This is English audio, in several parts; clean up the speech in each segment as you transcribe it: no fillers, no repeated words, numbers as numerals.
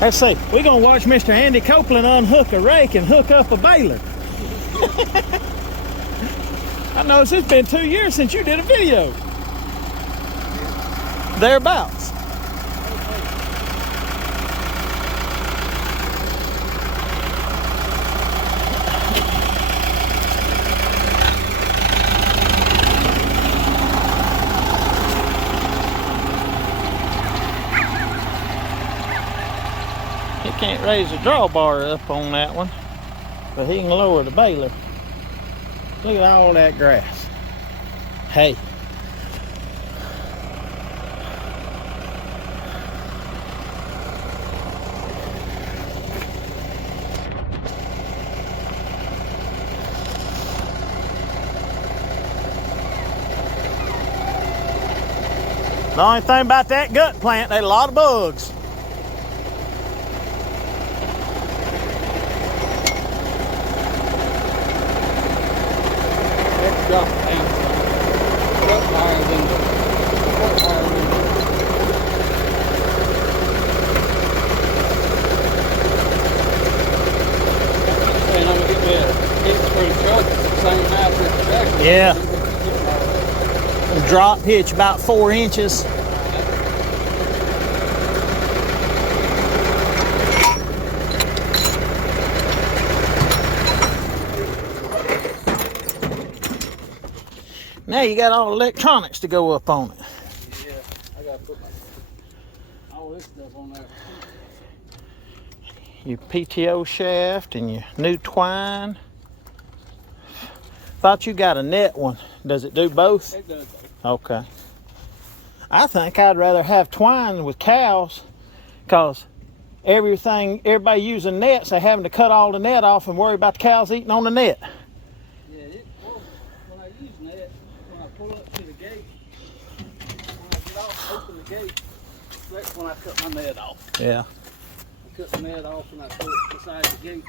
Let's see. We're going to watch Mr. Andy Copeland unhook a rake and hook up a baler. I know it's been 2 years since you did a video. Thereabouts. He can't raise the drawbar up on that one, but he can lower the baler. Look at all that grass. Hey. The only thing about that gut plant, they had a lot of bugs. Yeah. Drop hitch about 4 inches. Now you got all electronics to go up on it. Yeah, I gotta put all this stuff on there. Your PTO shaft and your new twine. Thought you got a net one. Does it do both? It does both. Okay. I think I'd rather have twine with cows, because everybody using nets, they having to cut all the net off and worry about the cows eating on the net. Yeah, when I use net, when I pull up to the gate, when I get off, open the gate, that's when I cut my net off. Yeah. I cut the net off and I put it beside the gate.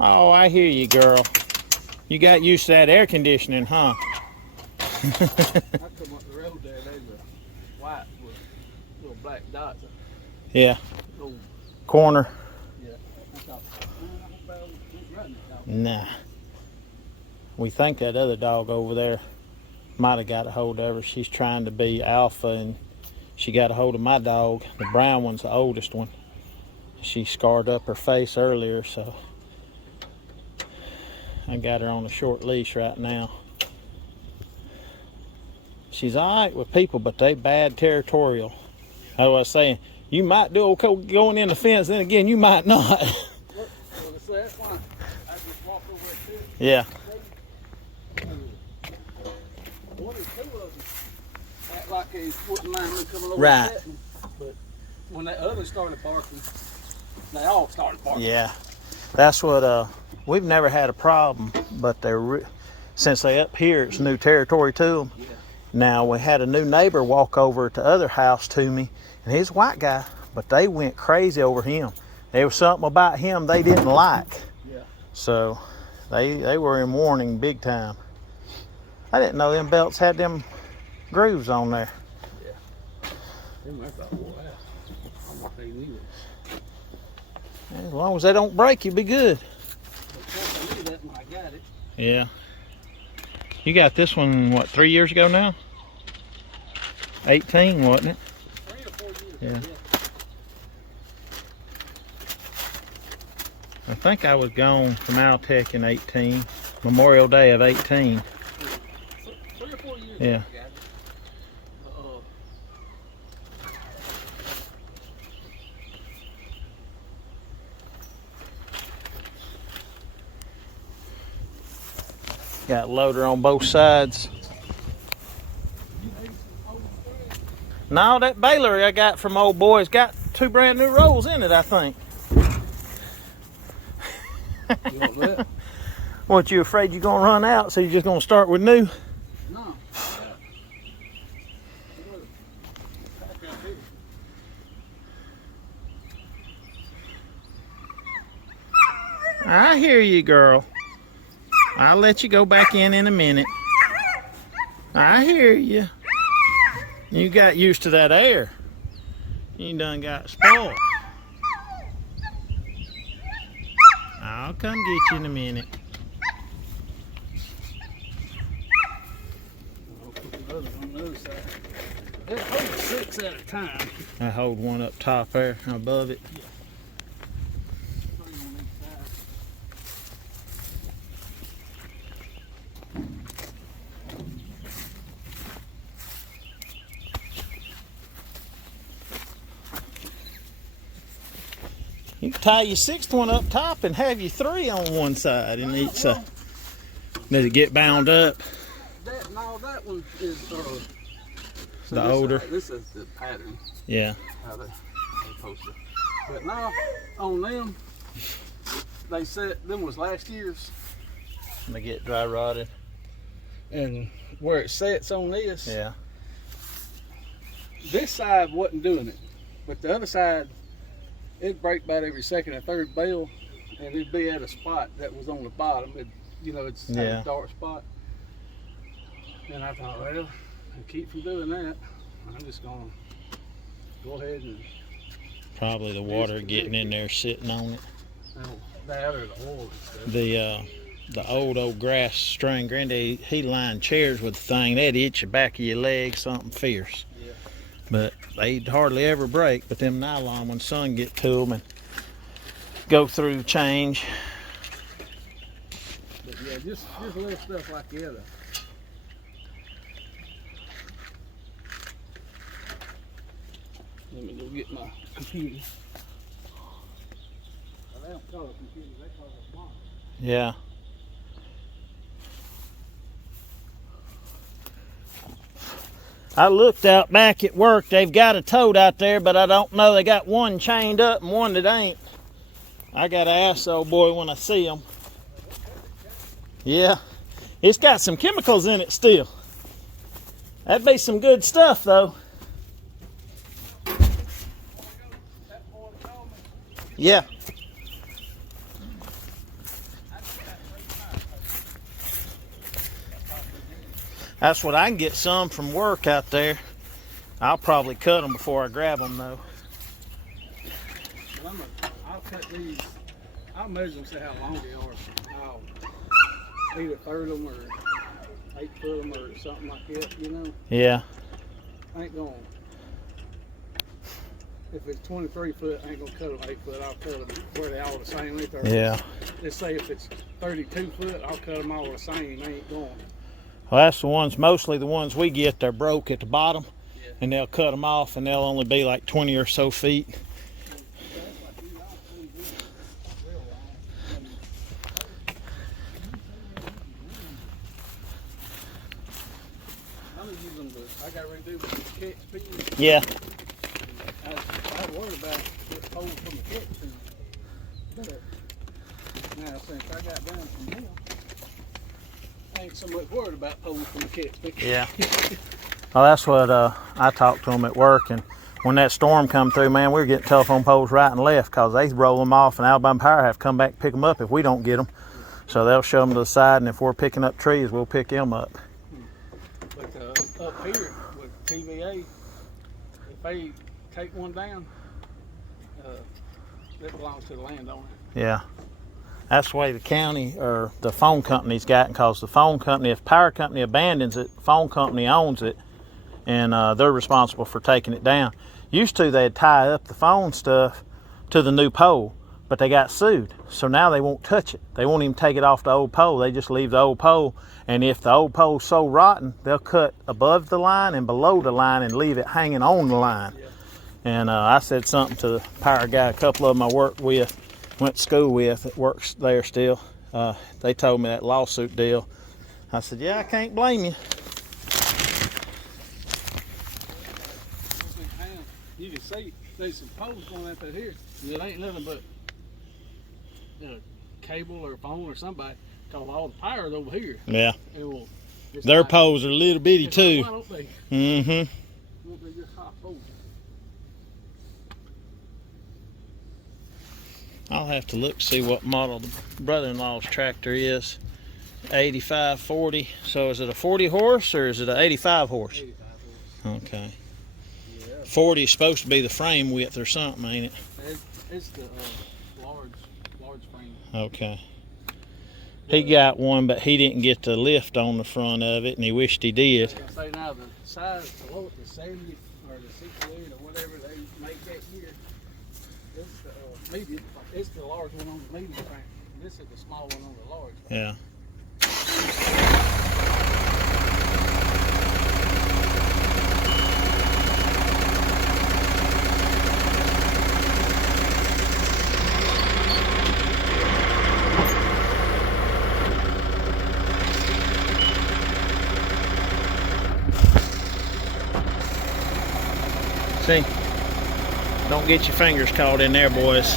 Oh, I hear you, girl. You got used to that air conditioning, huh? I come up the road there, they were white with little black dots. Yeah. Little, Corner. yeah. I thought, man, I hope I don't run it dog. Nah. We think that other dog over there might have got a hold of her. She's trying to be alpha, and she got a hold of my dog. The brown one's the oldest one. She scarred up her face earlier, so I got her on a short leash right now. She's all right with people, but they bad territorial. As I was saying, you might do okay going in the fence, then again, you might not. Look, that's why I just walk over it too. Yeah. One or two of them act like they wouldn't mind me coming over Right. and petting them. But when that other started barking, they all started barking. Yeah. That's what, we've never had a problem, but since they up here, it's new territory to them. Yeah. Now, we had a new neighbor walk over to the other house to me, and he's a white guy, but they went crazy over him. There was something about him they didn't like. Yeah. So they were in warning big time. I didn't know them belts had them grooves on there. Yeah. Them I thought, well, I don't know if they knew it. As long as they don't break, you'll be good. Of course, I knew that when I got it. Yeah. You got this one, what, 3 years ago now? 18, wasn't it? 3 or 4 years. Yeah. I think I was gone from Altec in 18, Memorial Day of 18. 3 or 4 years. Yeah. I got it. Got loader on both sides. No, that Baler I got from old boy's got 2 brand new rolls in it, I think. You want that? What, you afraid you're gonna run out, so you're just gonna start with new? No. I hear you, girl. I'll let you go back in a minute. I hear you. You got used to that air. You done got spoiled. I'll come get you in a minute. I'll put the other on the other side. It holds 6 at a time. I hold one up top there, above it. Yeah. 3 on each side. You can tie your 6th one up top and have your 3 on one side and each side. Does it get bound up? That one is so The older. This is the pattern. Yeah. How they posted. But now on them, they said them was last year's, They get dry rotted. and where it sets on this, Yeah. this side wasn't doing it, but the other side, it'd break about every second or third bell, and it'd be at a spot that was on the bottom. It's Yeah. a dark spot. And I thought, well, to keep from doing that, I'm just gonna go ahead and Probably the water getting in there sitting on it. that or the oil and stuff. The old grass string, Granddad, he lined chairs with the thing. That'd itch the back of your leg, something fierce. Yeah. But they'd hardly ever break. But them nylon, when sun get to them and go through change. But yeah, just little stuff like the other. Let me go get my computer. Well, they don't call it computer, they call it a monitor. Yeah. I looked out back at work. They've got a tote out there, but I don't know. They got one chained up and one that ain't. I gotta ask the old boy when I see him. Yeah. It's got some chemicals in it still. That'd be some good stuff, though. Yeah. That's what I can get some from work out there. I'll probably cut them before I grab them, though. Well, I'll cut these. I'll measure them, see how long they are. I'll either third them or 8 foot them or something like that, you know. Yeah. I ain't going. If it's 23 foot, I ain't gonna cut them 8 foot. I'll cut them where they all the same length. Yeah. Let's say if it's 32 foot, I'll cut them all the same. I ain't going. Well, that's the ones, mostly the ones we get, they're broke at the bottom. Yeah. And they'll cut them off and they'll only be like 20 or so feet. I got ready to do with the catch pin. Yeah. I was worried about this hole from the catch pin. But now since I got down from here, I ain't so much worried about pulling from the catch pin. Yeah. Well, that's what I talked to them at work, and when that storm come through, man, we were getting telephone poles right and left because they roll them off, and Alabama Power have to come back and pick them up if we don't get them. So they'll show them to the side, and if we're picking up trees, we'll pick them up. But up here with TVA, if they take one down, that belongs to the landowner. Yeah. That's the way the county or the phone company's gotten, because the phone company, if power company abandons it, phone company owns it, and they're responsible for taking it down. Used to, they'd tie up the phone stuff to the new pole, but they got sued. So now they won't touch it. They won't even take it off the old pole. They just leave the old pole. And if the old pole's so rotten, they'll cut above the line and below the line and leave it hanging on the line. Yeah. And I said something to the power guy, a couple of them I worked with, went to school with, that works there still. They told me that lawsuit deal. I said, yeah, I can't blame you. You can see there's some poles going up out here. It ain't nothing but cable or phone or somebody, because all the power's over here. Yeah. Their poles are little bitty too. Why don't they? Mm-hmm. Won't they just hot poles? I'll have to look to see what model the brother-in-law's tractor is. 8540. So is it a 40 horse or is it an 85 horse? 85 horse. Okay. Yeah. 40 is supposed to be the frame width or something, ain't it? It's the large frame. Okay. He got one, but he didn't get the lift on the front of it, and he wished he did. I say now the size below it, the 70 or the 68 or whatever they make that year, it's the medium. It's the large one on the medium frame. This is the small one on the large frame. Yeah. See, don't get your fingers caught in there, boys.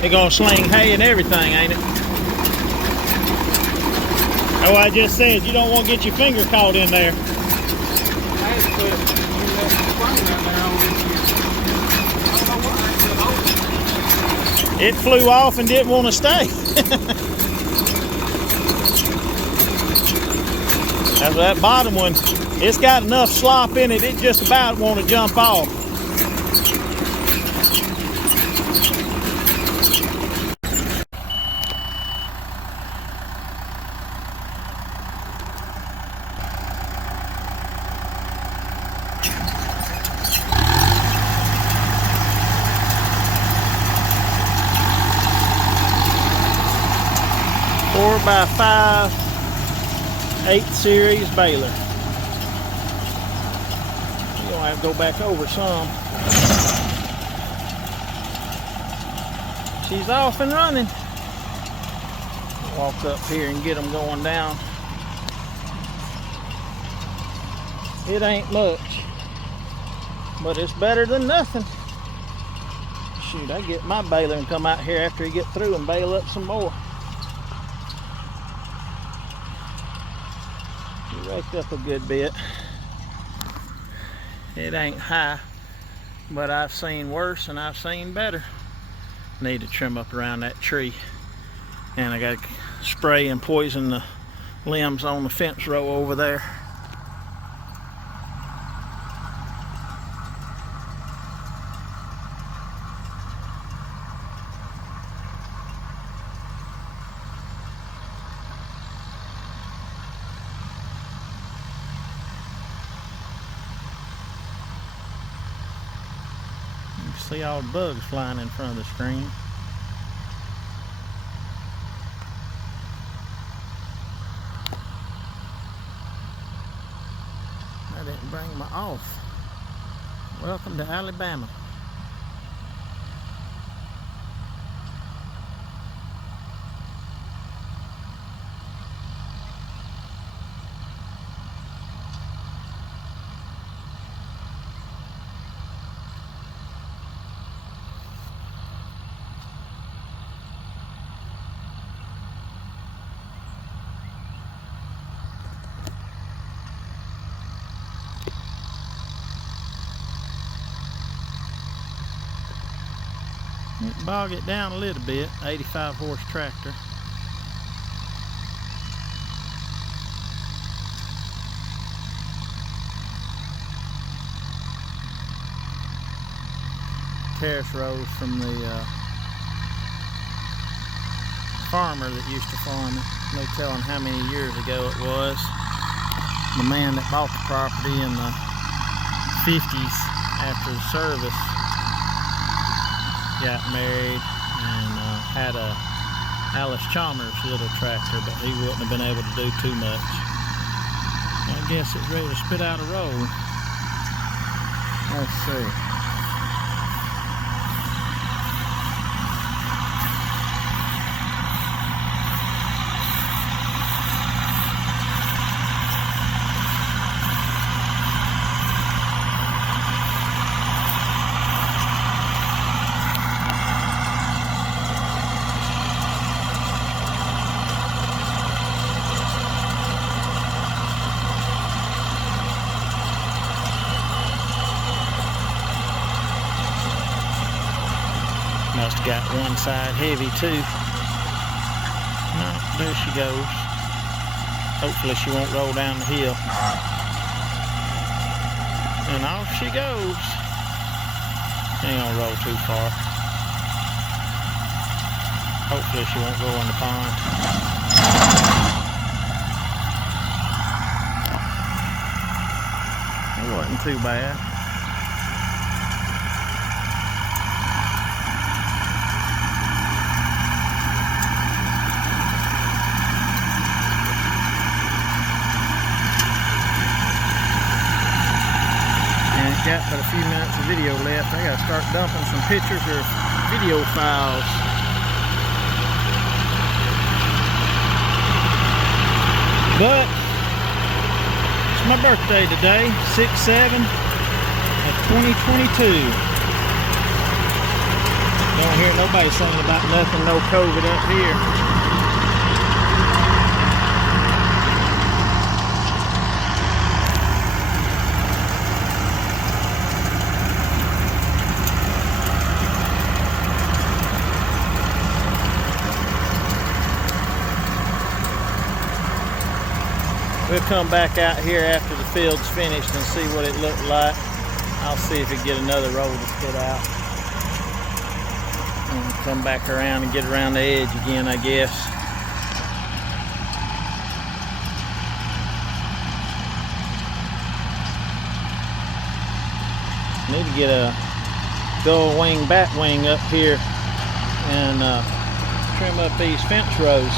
They're gonna sling hay and everything, ain't it? Oh, I just said you don't want to get your finger caught in there. It flew off and didn't want to stay. That's that bottom one. It's got enough slop in it, it just about want to jump off. Four by 5, 8 series Baler. You're gonna have to go back over some. She's off and running. Walk up here and get them going down. It ain't much, but it's better than nothing. Shoot, I get my baler and come out here after he get through and bale up some more. He raked up a good bit. It ain't high, but I've seen worse and I've seen better. Need to trim up around that tree, and I got to spray and poison the limbs on the fence row over there. See all the bugs flying in front of the screen. I didn't bring my off. Welcome to Alabama. Bog it down a little bit, 85 horse tractor. Terrace rows from the farmer that used to farm it. No telling how many years ago it was. The man that bought the property in the 50s after the service got married and had a Alice Chalmers little tractor, but he wouldn't have been able to do too much. I guess it's ready to spit out a roll. Let's see. Must have got one side heavy too. No, there she goes. Hopefully she won't roll down the hill. And off she goes. Ain't gonna roll too far. Hopefully she won't go in the pond. It wasn't too bad. Got but a few minutes of video left. I gotta start dumping some pictures or video files. But it's my birthday today, 6/7 of 2022. Don't hear nobody saying about nothing, no COVID up here. We'll come back out here after the field's finished and see what it looked like. I'll see if we get another roll to spit out. And come back around and get around the edge again, I guess. Need to get a gull wing, bat wing up here and trim up these fence rows.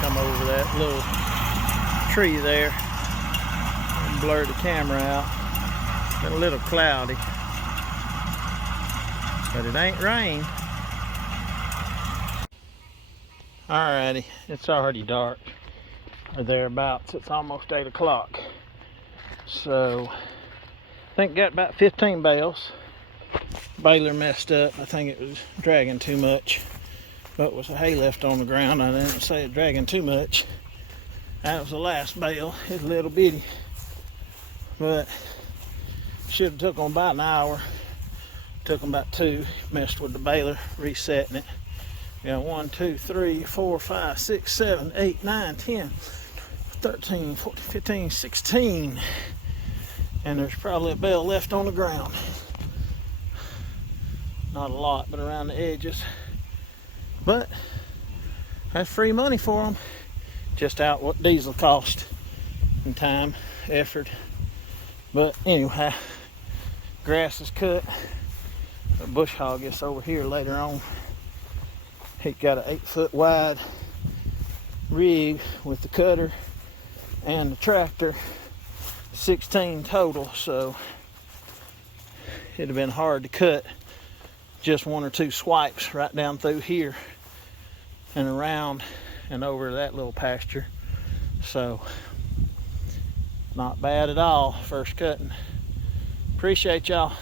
Come over that little tree there and blur the camera out. Been a little cloudy, but it ain't rain. Alrighty, it's already dark or thereabouts. It's almost 8 o'clock. So I think got about 15 bales. Baler messed up. I think it was dragging too much. But was the hay left on the ground. I didn't say it dragging too much. That was the last bale. It's a little bitty. But should have took them about an hour. Took them about 2. Messed with the baler, resetting it. We got 1, 2, 3, 4, 5, 6, 7, 8, 9, 10, 13, 14, 15, 16. And there's probably a bale left on the ground. Not a lot, but around the edges. But that's free money for them. Just out what diesel cost and time, effort. But anyway, grass is cut. The bush hog gets over here later on. He got an 8-foot wide rig with the cutter and the tractor, 16 total. So it'd have been hard to cut just 1 or 2 swipes right down through here and around and over to that little pasture. So not bad at all, first cutting. Appreciate y'all.